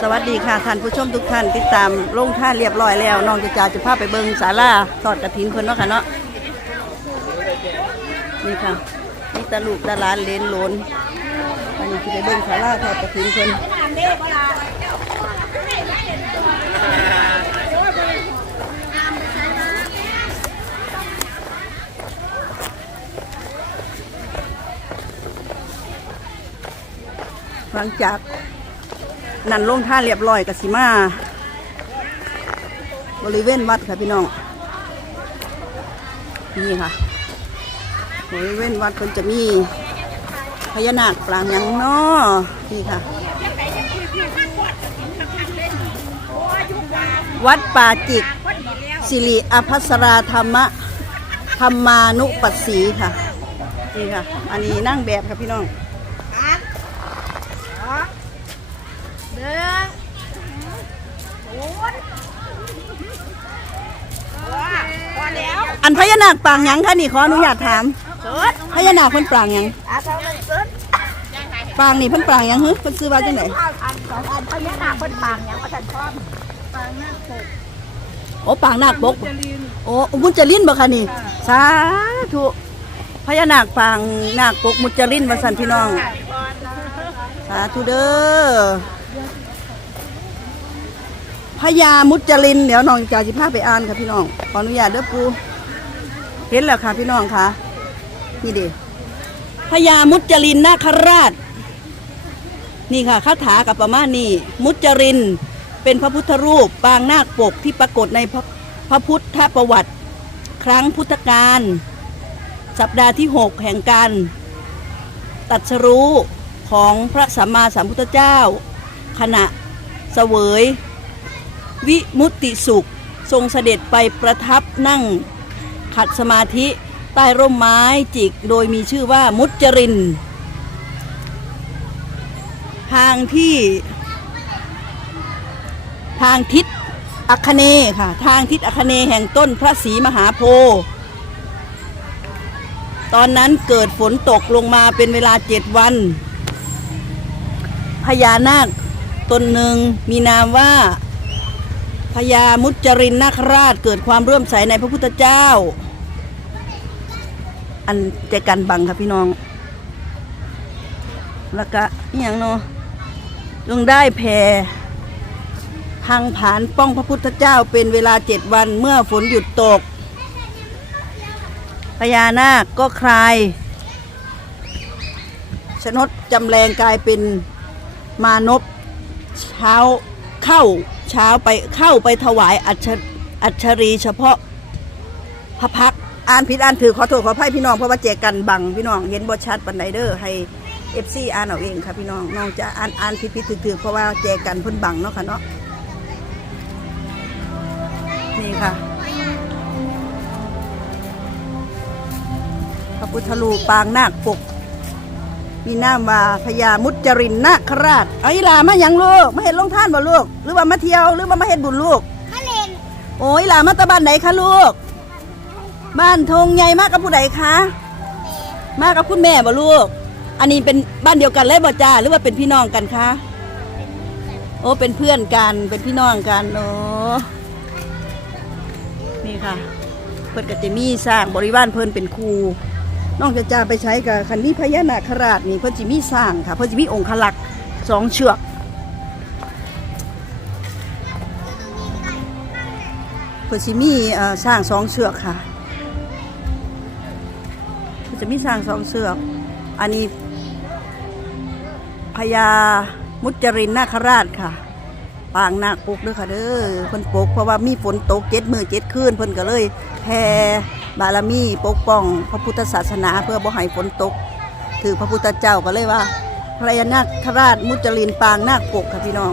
สวัสดีค่ะท่านผู้ชมทุกท่านติดตามลงท่านเรียบร้อยแล้วน้องจะจ่าจะพาไปเบิงศาลาทอดกระถินเพิ่นเนาะค่ะเนาะนี่ค่ะนี่ตลูกตาหลานเลนโหลนอันนี้คือไปเบิงศาลาทอดกระถินเพิ่นหลังจาก นั่นลงท่าเรียบร้อยกับสิมา บริเวณวัดค่ะพี่น้อง นี่ค่ะ บริเวณวัดเพิ่นจะมีพญานาคปรางยังนาะนี่ค่ะ วัดป่าจิก สิริอภัสราธรรมะธรรมานุปัสสีค่ะ นี่ค่ะ อันนี้นั่งแบบค่ะพี่น้อง เด้อโอ้ยพ อแล้วอันพญานาคปรางหยังคะนี่ขออนุญาตถามเกิดพญานาคเพิ่นปรางหยังอาเท่านั้นเกิดปรางนี่เพิ่นปรางหยังฮึเพิ่นซื้อว่าจังไดข้าวอันสองอันพญานาคเพิ่นปางอย่างว่าท่านพร้อมปางหน้าปกโอ้ปางนาคปกโอ้มุจลินบ่คะนี่สาธุพญานาคปางนาคปกมุจลินว่าซั่นพี่น้องสาธุเด้อพญามุจลินเดี๋ยวน้องจะสิพาไปอ่านค่ะพี่น้องขออนุญาตเด้อปู เห็นแล้วค่ะพี่น้องค่ะ นี่เดิพญามุจลินนาคราช นี่ค่ะคาถากับประมาณนี้มุจรินเป็นพระพุทธรูปปางนาคปกที่ปรากฏในพระพระพุทธประวัติ ครั้งพุทธกาลสัปดาห์ที่ 6 แห่งการตัดสรู้ของพระสัมมาสัมพุทธเจ้า ขณะเสวย วิมุตติสุข ทรงเสด็จไปประทับนั่ง ขัดสมาธิใต้ร่มไม้จิกโดยมีชื่อว่ามุจริน ทางที่ ทางทิศอัคเนย์ค่ะ ทางทิศอัคเนย์แห่งต้นพระศรีมหาโพธิ์ตอนนั้นเกิดฝนตกลงมาเป็นเวลาเจ็ดวัน พญานาคตนหนึ่งมีนามว่าพญามุจรินนาคราชเกิดความเรื่อมใสในพระพุทธเจ้า อันใจกันบังค่ะพี่น้อง แล้วก็อย่างเนาะจงได้แผ่ทางผานป้องพระพุทธเจ้าเป็นเวลาเจ็ดวันเมื่อฝนหยุดตกพญานาคก็คลายชนดจำแรงกลายเป็นมานพเช้าเข้าเช้าไปเข้าไปถวายอัชอัชรีเฉพาะพระพัก อ่านผิดอ่านถือขอโทษขออภัยพี่น้องเพราะว่าเจกันบังพี่น้องเห็นบทชัดปันไดเดอร์ให้เอฟซีอ่านเอาเองค่ะพี่น้องน้องจะอ่านอ่านผิดผิดถือถือเพราะว่าเจกันเพ่นบังเนาะค่ะเนาะนี่ค่ะพระพุทธรูปปางนาคปก มีนามว่าพญามุจรินนาคราชเอาอีหลามาหยังลูกมาเห็นลงท่านบ่ลูก หรือว่ามาเที่ยวหรือว่ามาเห็นบุญลูกมะเร็งโอ้ยหลามาตะบ้านไหนคะลูก บ้านทงใหญ่มากกับผู้ใดคะมากับคุณแม่บ่ลูก อันนี้เป็นบ้านเดียวกันเลยบ่จ้าหรือว่าเป็นพี่น้องกันคะโอ้เป็นเพื่อนกันเป็นพี่น้องกันโอ้นี่ค่ะ เพิ่นก็จะมีสร้างบริวารเพิ่นเป็นครูน้องจะจ้าไปใช้กับคันนี้พญานาคราชนี่เพิ่นจะมีสร้างค่ะเพิ่นจะมีองค์ขลักษณ์สองเชือกเพิ่นสิมีเอ่อสร้างสองเชือกค่ะเพิ่น จะมีสร้างสองเชือก อันนี้พญามุจรินนาคราชค่ะ ปางนาคปกเด้อค่ะเด้อเพิ่นปกเพราะว่ามีฝนตกเจ็ดมือเจ็ดคืนเพิ่นก็เลยแผ่บารมีปกป้อง พระพุทธศาสนาเพื่อบ่ให้ฝนตก ถือพระพุทธเจ้าก็เลยว่าพระยานาคราชมุจลินปางนาคปกค่ะพี่น้อง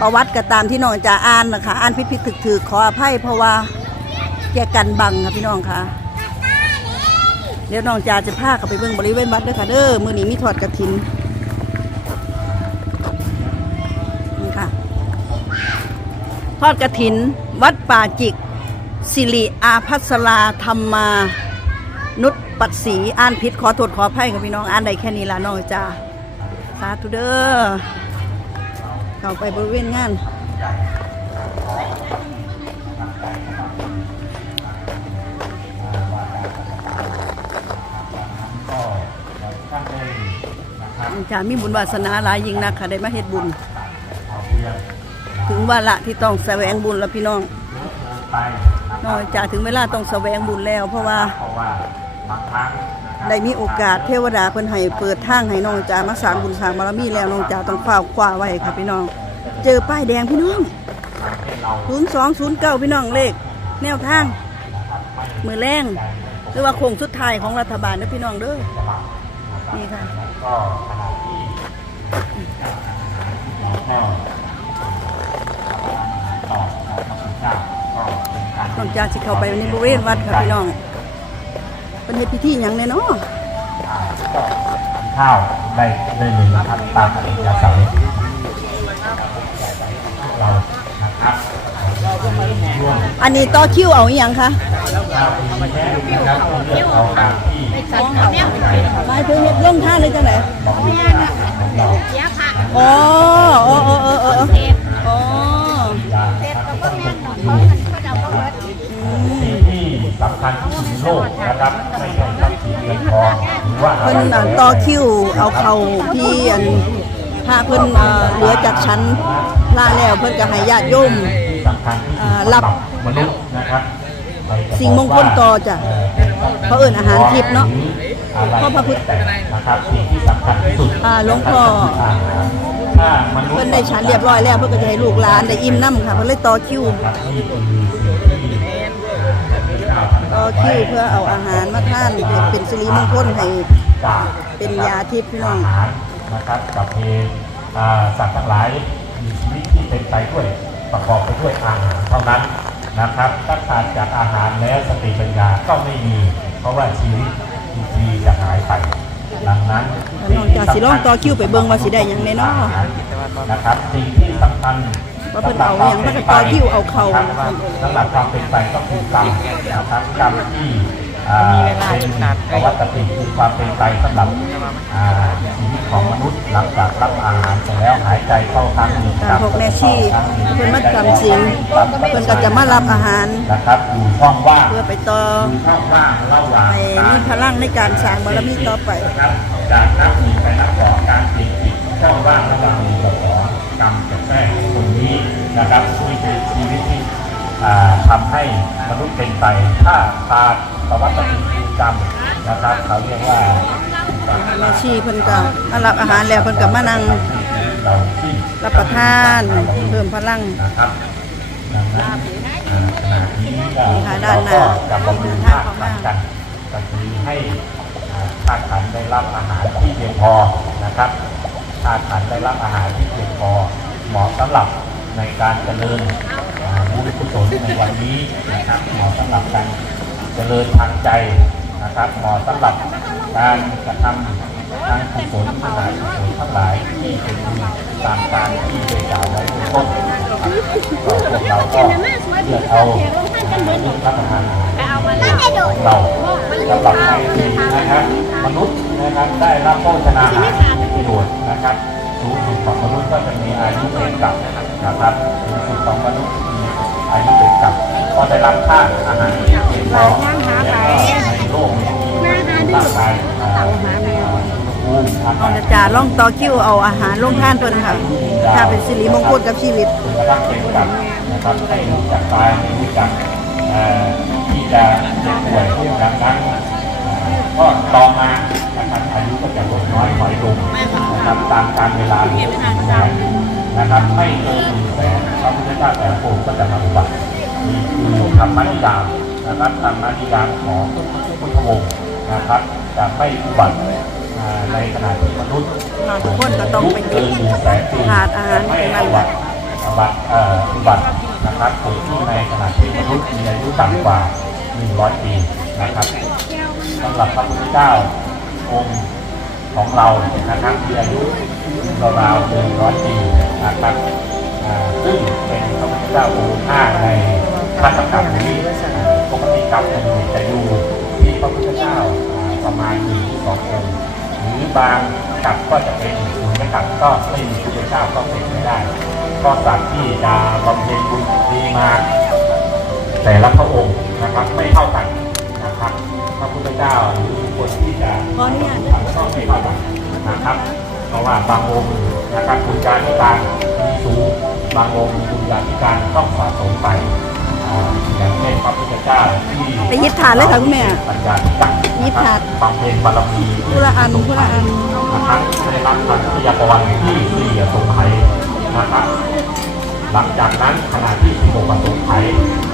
ประวัติก็ตามที่น้องจะอ่านนะคะอ่านผิดผิดถึกถือขออภัยเพราะว่าแกกันบังค่ะพี่น้องค่ะ เดี๋ยวน้องจาจะพาเขาไปเบิ่งบริเวณวัดด้อค่ะเด้อมื้อนี้มีทอดกระถินนี่ค่ะ ทอดกระถิน วัดป่าจิก สิริอาภัสราธรรมา นุชปัดศรีอ่านผิดขอโทษขออภัยค่ะพี่น้องอ่านได้แค่นี้ละน้องจ้าสาธุเด้อเข้าไปบริเวณงาน จะมีบุญวาสนาหลายยิ่งนักค่ะได้มาเฮ็ดบุญ ถึงว่าละที่ต้องแสวงบุญแล้วพี่น้องน้องจ่าถึงเวลาต้องแสวงบุญแล้ว เพราะว่าได้มีโอกาสเทวดาเพิ่นให้เปิดทางให้น้องจ่ามาสร้างบุญสร้างบารมีแล้วน้องจ่าต้องคว้าคว้าไว้ค่ะพี่น้อง เจอป้ายแดงพี่น้อง0209พี่น้องเลข แนวทาง มือแรงหรือว่าโค้งสุดท้ายของรัฐบาลเด้อพี่น้องเด้อนี่ค่ะ ก็ขณะที่เราก็ต่อพระพุทธเจ้าก็เป็นการน้องจ่าสิเข้าไปในบริเวณวัดค่ะพี่น้องเป็นเฮ็ดพิธีหยังแน่เนาะอ่ากานข้าวได้ได้เลยนะครับตามอัธยาศัยเรานะครับอันนี้ต่อคิวเอาอีหยังคะข้าวปีแรกนะครับเอก เอาตามที่หมายถึงเฮ็ดลงท่านเลยจังไดบอกวิธีการของเราเสียค่ะอ๋ออ๋ออ๋ออ๋ออ๋ออ๋อยาเสร็จนะครับก็ก็บ่ต้องแม่เป็นนดอกเพราะมันเขาจะเอาเบิดสิ่งที่สำคัญที่สุดในโลกนะครับไม่ใช่ทรัพย์สินเงินทองหรือว่าอะเพิ่นไรอะต่อคิวเอาเข้าที่อันพาเพิ่นเอ่อเหลือจากชั้นลาแล้วเพิ่นก็ให้ญาติโยมที่สำคัญที่สุดอ่ารับมนุษย์นะครับ สิ่งมงคลต่อจ้ะเขาเอิ้นอาหารทิพย์เนาะอะไรพ่อพระพุทธนะครับสิ่งที่สำคัญที่สุดอ่าหลวงพ่อถ้ามนุษย์เพิ่นได้ชั้นเรียบร้อยแล้วเพิ่นก็จะให้ลูกหลานได้อิ่มน้ำค่ะเพิ่นเลยต่อคิวครับนี่คือสิ่งที่อ่าต่อคิวเพื่อเอาอาหารมาทานให้เป็นสิริมงคลให้จากเป็นยาทิพย์พี่น้องอาหารนะครับกับเพอ่าสัตว์ทั้งหลายมีชีวิตที่เป็นไปด้วยประกอบไปด้วยอาหารเท่านั้น นะครับ ถ้าขาดจากอาหารแล้วสติปัญญาก็ไม่มี เพราะว่าชีวิตดีๆจะหายไปดังนั้นน้องจะสิลองต่อคิวไปเบิ่งว่าสิได้หยังแน่เนาะนะครับสิ่งที่สำคัญว่าเพิ่นเอาหยังมาต่อคิวเอาเข้าครับว่าสำหรับความเป็นไปก็คือกรรมนะครับกรรมที่ อ่าเป็นประวัติคือความเป็นไปสำหรับอ่าชีวิตของมนุษย์หลังจากรับอาหารเสร็จแล้วหายใจเข้าทางหนึ่งตามพวกแม่ชีเพิ่นมาจำศีลเพิ่นก็จะมารับอาหารนะครับอยู่ช่องว่างเพื่อไปต่ออยู่ช่องว่างระหว่างให้มีพลังในการสร้างบารมีต่อไปนะครับจากนับหนึ่งไปนับสองการปิดจิตช่องว่างระหว่างหนึ่งกับสองกรรมจะแทรกตรงนี้นะครับ อ่าทำให้มนุษย์เป็นไปถ้าขาดประวัติศาสตร์กรรมนะครับเขาเรียกว่าแม่ชีเพิ่นก็มารับอาหารแล้วเพิ่นก็มานั่งเราที่รับประทานเพิ่มพลังนะครับดังนั้นอ่าขณะนี้ก็นี่ค่ะด้านหน้าเราก็จะบำรุงธาตุขันธ์กันก็คือให้อ่าธาตุขันธ์ได้รับอาหารที่เพียงพอนะครับธาตุขันธ์ได้รับอาหารที่เพียงพอเหมาะสำหรับในการเจริญอ่า บุญกุศลในวันนี้นะครับเหมาะสำหรับการเจริญทางใจนะครับเหมาะสำหรับการกระทำทางกุศลทั้งหลายกุศลทั้งหลายที่เป็นบุญตามการที่ได้กล่าวไว้ในต้นนะครับเราก็เลือกเอาเรื่องรับประทานอาเราสำหรับในที่นะครับมนุษย์นะครับได้รับโภชนาอาหารประโยชน์นะครับสูงสุดของมนุษย์ก็จะมีอายุเป็นกับนะครับสูงสุดของมนุษย์มี อายุเป็นกับก็ได้รับค่าอาหารที่เพียงพอและก็ในโลกนี้มีร่างกายอ่าอุณหภูมิอาน้องกาศจะจ่าลองต่อคิวเอาอาหารลงทานเพิ่นค่ะ ถ้าเป็นสิริมงคลกับชีวิตนะครับเป็นกับนะครับให้รู้จักตายให้รู้จักเอ่อที่จะเจ็บป่วยดังนั้นเอ่อก็ต่อมานะครับอายุก็จะลดน้อยถอยลงนะครับตามการเวลาลง นะครับไม่เกินหนึ่งแสนพระพุทธเจ้าแต่ละองค์ก็จะมาอุบัตินี่คือธรรมนิยามนะครับธรรมนิยามของพุทธวงศ์นะครับจะไม่อุบัติในขณะที่มนุษย์ทุกคนก็ต้องไปเก็บถาดอาหารไม่อุบัติบัติอุบัตินะครับเกิดขึ้นในขณะที่มนุษย์มีอายุต่ำกว่า 100 ปีนะครับสำหรับพระพุทธเจ้าองค์ ของเรานะครับมีอายุราวๆ100ปีนะครับซึ่งเป็นพระพุทธเจ้าองค์ห้าในพันกรรมนี้ปกติกรรมหนึ่งจะอยู่ที่พระพุทธเจ้าประมาณหนึ่งสององค์หรือบางกับก็จะเป็นศูนย์กับก็ไม่มีพระพุทธเจ้าก็เป็นไม่ได้ ก็สัตว์ที่จะบำเพ็ญบุญดีมาแต่ละพระองค์นะครับไม่เท่ากัน ระพุทธเจ้าหรือบุคคลที่จะขออนุญาตทำต้องไม่เท่ากันนะครับเพราะว่าบางองค์นะครับบุญญาธิการมีสูงบางองค์บุญญาธิการต้องสะสมไปอ่าอย่างเช่นพระพุทธเจ้าที่ไปยึดฐานเลยค่ะคุณแม่ปัญญาธิการยึดฐานบำเพ็ญบารมีผู้ละอันผู้ละอัน นะครับได้รับการพยากรณ์ที่สี่อสงไขยนะครับ หลังจากนั้นขณะที่16อสงไขยอ่า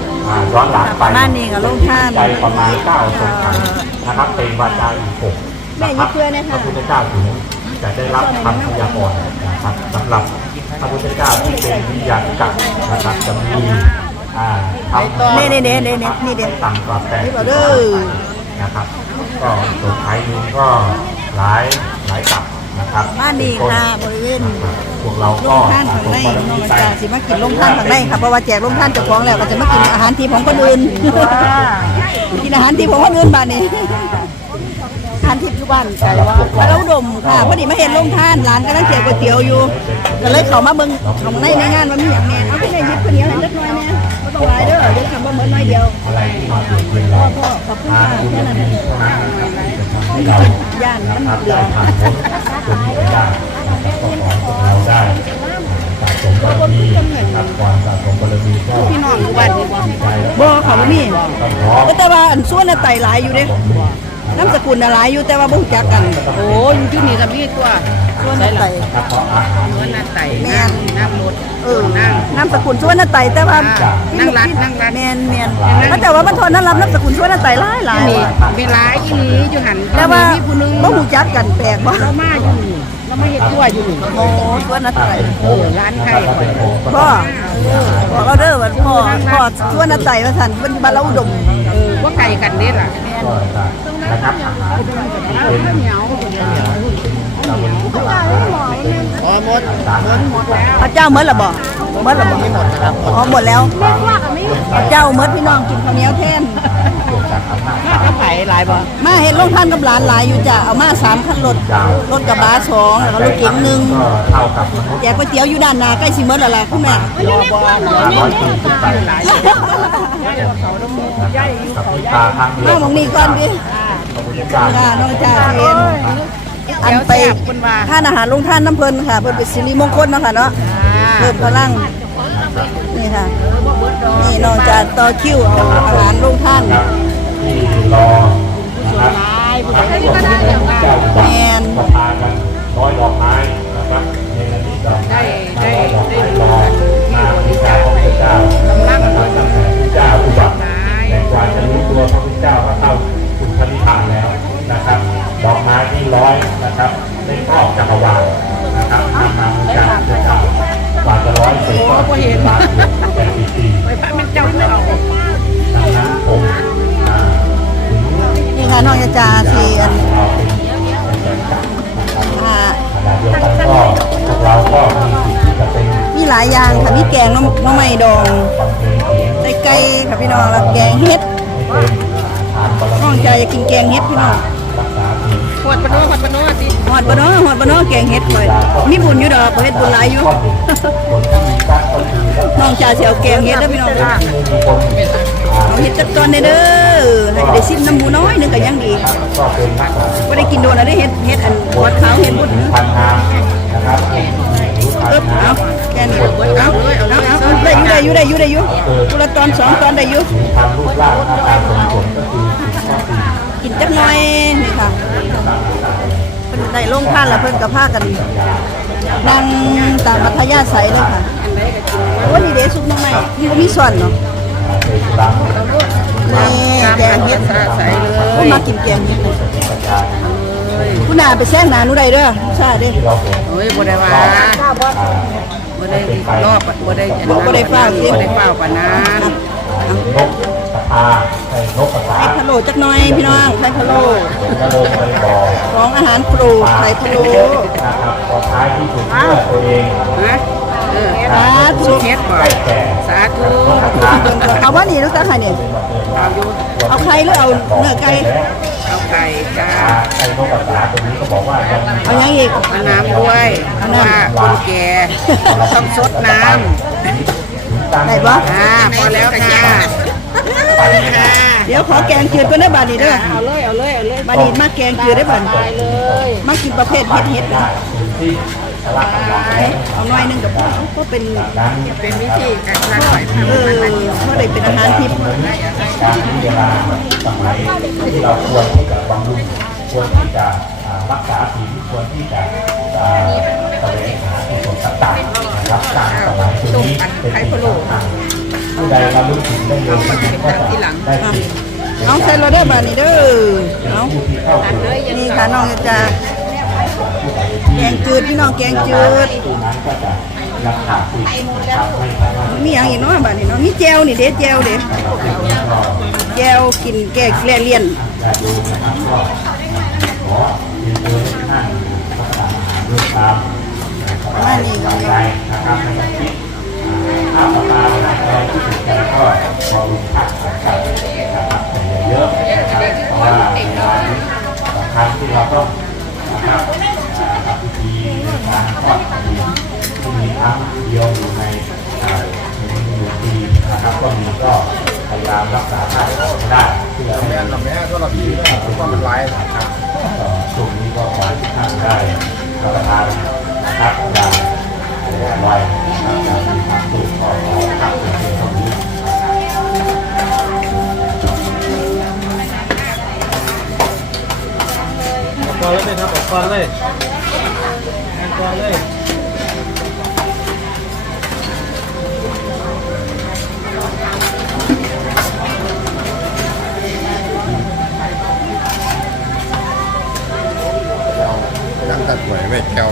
ย้อนหลังไปบ้านนี้กับโรงท่านใจประมาณ9อสงไขยนะครับเป็นวาจาอีกหกแม่นะคยึรัดเพื่อนเนี่ยพค่ะระพุทธเจ้าถึงจะได้รับคำพยากรณ์นะครับสำหรับพระพุทธเจ้าที่เป็นวิญญาณกักนะครับจะมีอ่าทำเน่เน่เน่เน่เน่นี่เด่นต่ำกว่าแปดนี่สิบอกบเด้อนะครับ ก็สงไขยหนึงก็หลายหลายกับ นะครับบ้านนี้ค่ะบริเวณพวกเราลก็งท่านฝั่งในน้องจ่าสิมากินลงท่านฝั่งในค่ะเพราะว่าแจกลงท่านเจ้าของแล้วก็จะมากินอาหารที่ของคนอื่นกินอาหารที่ของคนอื่นบ้านนี้อาหารที่อยู่บ้านไก่ว่าพระเราดมค่ะพอดีมาเห็นลงท่านร้านกำลังเจียวก๋วยเตี๋ยวอยู่ก็เลยเข้ามาเบิ่งของในในงานว่ามีอย่างแน่เอาไปในยิบคนเดียวให้เล็กน้อยเนี่ยไม่ ต้องหลายเด้อเดี๋ยวทำบ่เหมือนน้อยเดียวพ่อพ่อขอบคุณทาค่ะแค่นั้นนี้เท่านั้นนะครับที่จะทำให้เราย่านนะมันเหลืได้อผ่านพ้นตรงนี้ไปได้นะครับก็ขอให้พวกเราได้สะสมบารมีนะครับก่อนสะสมบารมีก็พี่น้องอยู่บ้านนี่ดีใจแล้วบ่เขาบ่มีแต่ว่าอันส่วนน่ะไตหลายอยู่เด้ น้ำสกุลน่ะหลายอยู่แต่ว่าบ่รู้จักกัน โอ้อยู่ที่นี่ก็มีตัวส่วนน่ะไตนะครับเพราะอาหารเนื้อหน้าไต่แม่นนั่งรถเออน้ำสกุลส่วนน่ะไตแต่ว่านั่งรัดนั่งรัดแม่นแม่นแล้วแต่ว่ามันทนนั้นรับน้ำสกุลส่วนน่ะไตหลายหลายนี่เวลาอีนี้อยู่หันแต่ว่ามีผู้หนึงบ่รู้จักกันแปลกบ่เรามาอยู่นี่เรามาเฮ็ดตัวอยู่นี่โอ้ส่วนน่ะไตเออร้านไทยถ้าเป็นโครงก็พ่อบอกเราเด้อว่าพ่อพ่อส่วนน่ะไตว่าซั่นเพิ่นบ้านเราอุดมเออว่า ไก่กันเด้ล่ะก็จะนะครับอาหารที่เป็นอ่าเป็นตะวันตกอาหารเป็นอ๋อหมดสารอาหารหมดแล้วพระเจ้าหมดแล้วบ่หมดแล้วบ่หมดแล้วอ๋อหมดแล้วพระเจ้าหมดพี่น้องกินข้าวเหนียวแทนเกิดจากอำนาจถ้าไผ่หลายบ่มาเห็นลงท่านกับหลานหลายอยู่จ้ะเอามาสามคันรถรถกระบะสองแล้วก็รถเก๋งหนึ่งก็เท่ากับมนุษย์แจกก๋วยเตี๋ยวอยู่ด้านหน้าใกล้สิหมดแล้วล่ะคุณแม่ห้าร้อยปีขึ้นไป กับพิตาทางเดียวมาหมองนี้ก่อนดิพระพุทธเจ้าค่ะน้องจ่าเทียนอันไปท่านอาหารลงท่านน้ำเพลินค่ะเพิ่นเป็นสิริมงคลเนาะค่ะเนาะเพิ่มพลังนี่ค่ะนี่น้องจ่าต่อคิวเอาอาหารลงท่านครับที่รอนะครับพระพุทธเจ้าแม่นก็พากันร้อยดอกไม้นะครับในระดับดอกไม้มาร้อยดอกไม้รอมาพิจารพระพุทธเจ้า กว่าจะรู้ตัวพระพุทธเจ้าก็เข้าคุณพระนิพพานแล้วนะครับ ดอกไม้ที่ร้อยนะครับได้ครอบจักรวาลนะครับนำมาบูชาพระพุทธเจ้ากว่าจะร้อยเสร็จก็เป็นเวลาเกือบแปดสิบปี น้องจ่าสิเอาแกงเฮ็ดเด้อพี่น้องเด้อที่มีคนอ่าเอาเฮ็ดจัดก่อนเด้อเด้อให้ได้ชิมน้ำหมูน้อยหนึงก็ยังดีบ่ได้กินโดนแล้วได้เฮ็ดเฮ็ดอันหัวขาวเฮ็ดบุญพันะครับหรือพันเอิบนาเอาแค่นี้เอาเอาเอาเอาได้อยู่ได้อยู่ได้อยู่ได้อยู่กุละตอนสองตอนได้อยู่ถึงทำรูปร่างหน้าตาสมผลก็คือสิ่งข้อสี่กินจักหน่อยนี่ค่ะเพิ่นได้ลงท่านแล้วเพิ่นก็พากัน นั่งตามมัธยาศัยเลยค่ะโอ้นี่เด้ซุปน้องใหม่นี่บ่มีส่วนเนาะเป็นรังนี่แกงเฮ็ดใส่เลโอ้ยมากินแกงเฮ็ดเลยประจานคุณนาไปแซงหนาหนูได้เด้อใช่เด้ที่เราเห็นโอ้ยบ่ได้ว่าอ่าบ่ได้รอบบ่ได้อันนั้นบ่ได้เฝ้าสิบ่ได้เฝ้าปานนั้น นกกระทาใส่นกกระทาไข่พะโล้จักหน่อยพี่น้องไข่พะโล้กระโดดไปบ่อของอาหารโปรดไข่พะโล้นะครับพอท้ายที่สุดเพื่อตัวเองฮะเออสาธุเฮ็ดบ่ใกล้แก่สาธุนกกระทาเอาว่านี่ลูกตาค่ะเนี่ยเป็นมาเกิดว่าเอาไข่หรือเอาเนื้อไก่นเอาไก่จ้าไอ้นกกระสาตัวนี้ก็บอกว่ายังเอายังอีกเอาน้ำด้วยเอาเพน้ำราะว่าคนแก่ต้องซดน้ได้ปะำอ่าพอแล้วค่ะไปนะครับ เดี๋ยวขอแกงจืดก็ได้บาดนี้เด้อเอาเลยเอาเลยเอาเลยบาดนี้มาแกงจืดได้บาดตายเลยมากินประเภทเฮ็ดเฮ็ดๆนะพื้นที่สลักกำลังแรงเอาหน่อยหนึงกับก็เป็นนั้นเป็นวิธีการสร้างหอยทำเออก็ได้เป็นอาหารทิพย์การที่เวลาสมัยที่เราควรที่จะบำรุงควรที่จะอ่ารักษาศีลควรที่จะอ่าแสวงหาในส่วนต่างๆนะครับตามสมัยนี้เป็นสิ่งต่างๆ ผู้ใดระลึกถึงได้เร็วที่สุดก็จะได้สิ่งเอาใส่เราได้อบาดนี้เด้อเอาผู้ที่เข้าสู่นี่ค่ะน้องจะแกงจืดพี่น้องแกงจืดผู้นั้นก็จะรักษาศีลนะครับไม่สามารถมีอย่างอีกเนาะบาดนี้เนาะมีแจวนี่เด้แจวเด้แจวกินแก้แกล้เลี่ยนได้ดูนะครับก็ ขอเรียนเชิญทุกท่านรับประทานอาหารด้วยครับมาประทานอาหารอะไรที่ถูกใจก็พอรุงผักนะครับนะครับแต่อย่าเยอะนะครับเพราะว่าเวลานี้สำคัญที่เราต้องนะครับทำพิธีการทอดกระถิ่นที่มีทั้งเดียวอยู่ในหนึ่งปีนะครับก็มีก็พยายามรักษาท่านให้ได้เพื่อให้แม่ทำแม่ก็เราพี่นะผมว่ามันร้ายนะครับก็ช่วงนี้ก็ขอให้ทุกท่านได้รับประทานนะครับอย่างอร่อย นะครับอย่างมีความสุขขอขอครับในเรื่องนี้ก่อนเลยครับออกก่อนเลยก่อนเลยยังตัดหวยไม่แก้ว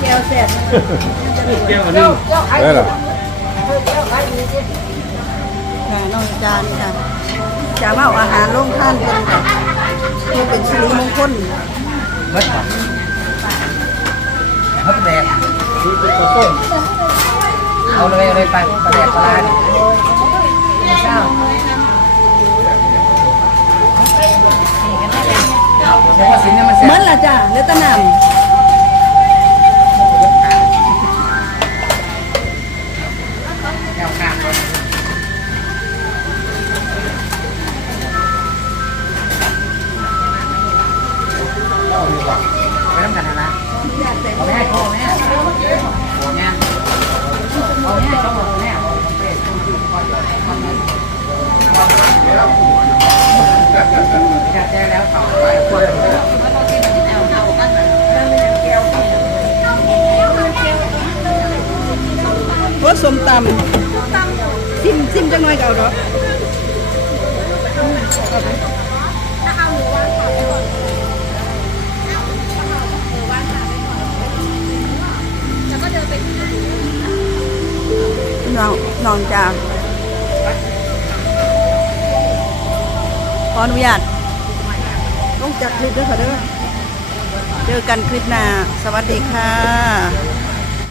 แจวแซ่บ เกี่ยวกันนี่ได้หรอค่ะน้องจานี่ค่ะจะมาเอาอาหารลงท่านเป็นค่ะเพื่อเป็นสิริมงคลเบิดก่อนเบิดแดดนี่เป็นตัวส้มเอาเลยเอาเลยไปประแดดปลาดิเจ้าเพราะว่าสินเนี่ยมันแซ่เหมืบอนล่ะจ้ะเหลือแตะน้แสสมตำซิมซิมจังหน่อยก็เอาดอกน้องน้องจ้าขออนุญาตลงจากคลิปด้วยค่ะเด้อเจอกันคลิปหน้า สวัสดีค่ะ